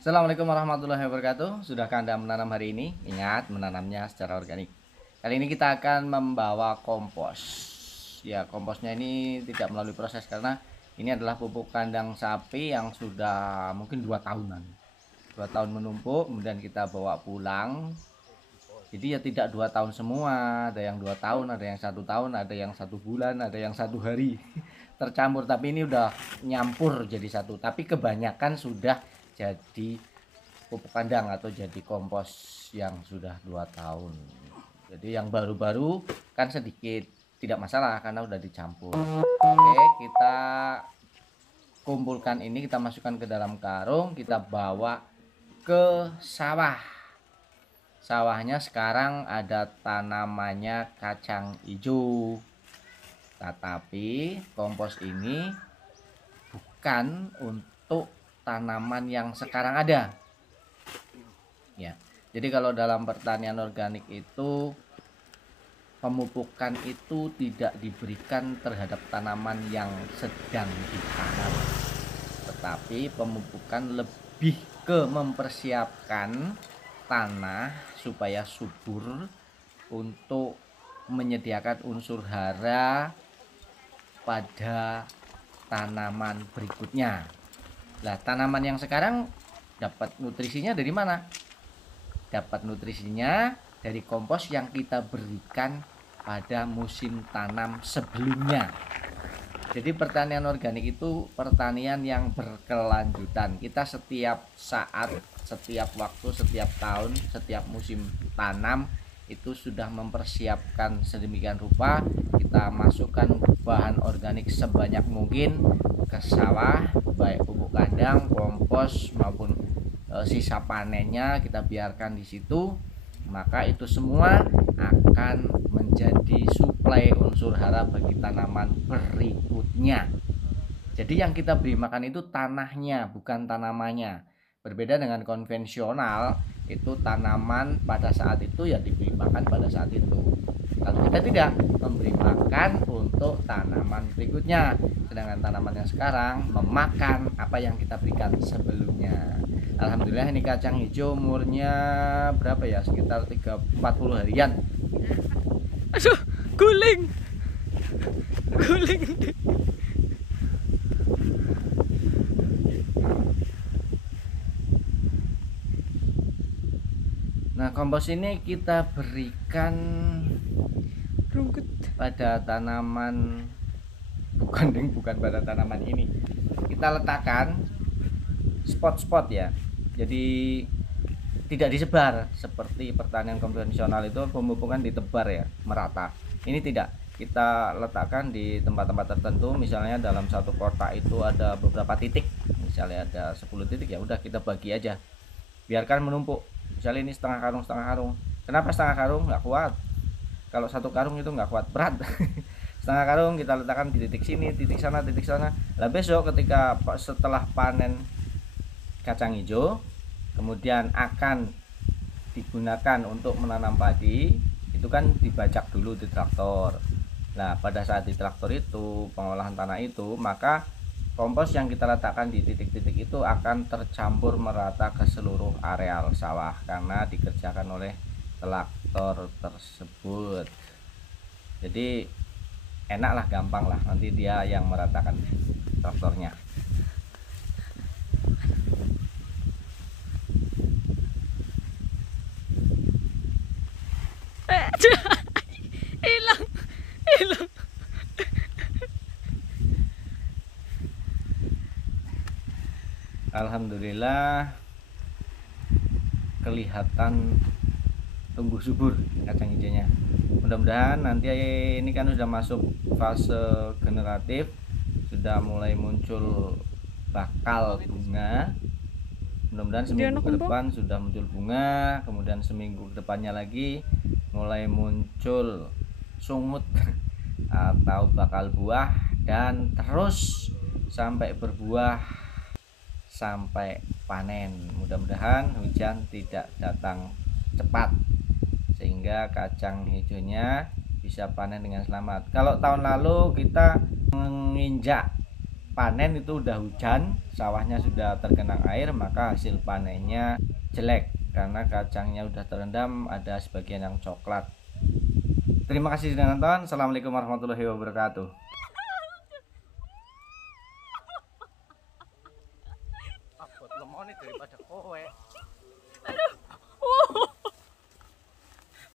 Assalamualaikum warahmatullahi wabarakatuh. Sudahkah Anda menanam hari ini? Ingat, menanamnya secara organik. Kali ini kita akan membawa kompos. Ya, komposnya ini tidak melalui proses karena ini adalah pupuk kandang sapi yang sudah mungkin 2 tahunan. 2 tahun menumpuk, kemudian kita bawa pulang. Jadi ya tidak 2 tahun semua, ada yang 2 tahun, ada yang 1 tahun, ada yang 1 bulan, ada yang 1 hari tercampur. Tapi ini udah nyampur jadi satu. Tapi kebanyakan sudah jadi pupuk kandang atau jadi kompos yang sudah 2 tahun. Jadi yang baru-baru kan sedikit, tidak masalah karena udah dicampur. Oke, kita kumpulkan ini, kita masukkan ke dalam karung, kita bawa ke sawah. Sawahnya sekarang ada tanamannya kacang hijau. Tetapi kompos ini bukan untuk tanaman yang sekarang ada. Ya. Jadi kalau dalam pertanian organik itu pemupukan itu tidak diberikan terhadap tanaman yang sedang ditanam. Tetapi pemupukan lebih ke mempersiapkan tanah supaya subur untuk menyediakan unsur hara pada tanaman berikutnya. Nah, tanaman yang sekarang dapat nutrisinya dari mana? Dapat nutrisinya dari kompos yang kita berikan pada musim tanam sebelumnya. Jadi pertanian organik itu pertanian yang berkelanjutan. Kita setiap saat, setiap waktu, setiap tahun, setiap musim tanam itu sudah mempersiapkan sedemikian rupa. Kita masukkan bahan organik sebanyak mungkin ke sawah, baik pupuk kandang, kompos maupun sisa panennya kita biarkan di situ. Maka itu semua akan menjadi suplai unsur hara bagi tanaman berikutnya. Jadi yang kita beri makan itu tanahnya, bukan tanamannya. Berbeda dengan konvensional, itu tanaman pada saat itu ya diberi makan pada saat itu. Kalau kita tidak memberi makan untuk tanaman berikutnya, sedangkan tanaman yang sekarang memakan apa yang kita berikan sebelumnya. Alhamdulillah ini kacang hijau umurnya berapa ya, sekitar 40 harian. Aduh, guling. Guling. Nah, kompos ini kita berikan Rungkut. pada tanaman, bukan pada tanaman ini. Kita letakkan spot-spot ya. Jadi tidak disebar seperti pertanian konvensional itu pemupukan ditebar ya, merata. Ini tidak. Kita letakkan di tempat-tempat tertentu, misalnya dalam satu kotak itu ada beberapa titik. Misalnya ada 10 titik, ya udah kita bagi aja. Biarkan menumpuk. Misalnya ini setengah karung. Kenapa setengah karung? Nggak kuat. Kalau satu karung itu nggak kuat, berat. Setengah karung kita letakkan di titik sini, titik sana, titik sana. Lah besok ketika setelah panen kacang hijau, kemudian akan digunakan untuk menanam padi, itu kan dibajak dulu di traktor. Nah, pada saat di traktor itu pengolahan tanah itu, maka kompos yang kita letakkan di titik-titik itu akan tercampur merata ke seluruh areal sawah karena dikerjakan oleh traktor tersebut. Jadi enak lah, gampang lah, nanti dia yang meratakan traktornya. Hilang. Hilang. Alhamdulillah kelihatan tumbuh subur kacang hijaunya. Mudah-mudahan nanti ini kan sudah masuk fase generatif, sudah mulai muncul bakal bunga. Mudah-mudahan seminggu ke depan sudah muncul bunga, kemudian seminggu ke depannya lagi mulai muncul sungut atau bakal buah, dan terus sampai berbuah sampai panen. Mudah-mudahan hujan tidak datang cepat sehingga kacang hijaunya bisa panen dengan selamat. Kalau tahun lalu kita menginjak panen itu udah hujan, sawahnya sudah tergenang air, maka hasil panennya jelek karena kacangnya udah terendam, ada sebagian yang coklat. Terima kasih sudah nonton. Assalamualaikum warahmatullahi wabarakatuh. Abot lemone daripada kowe. Aduh.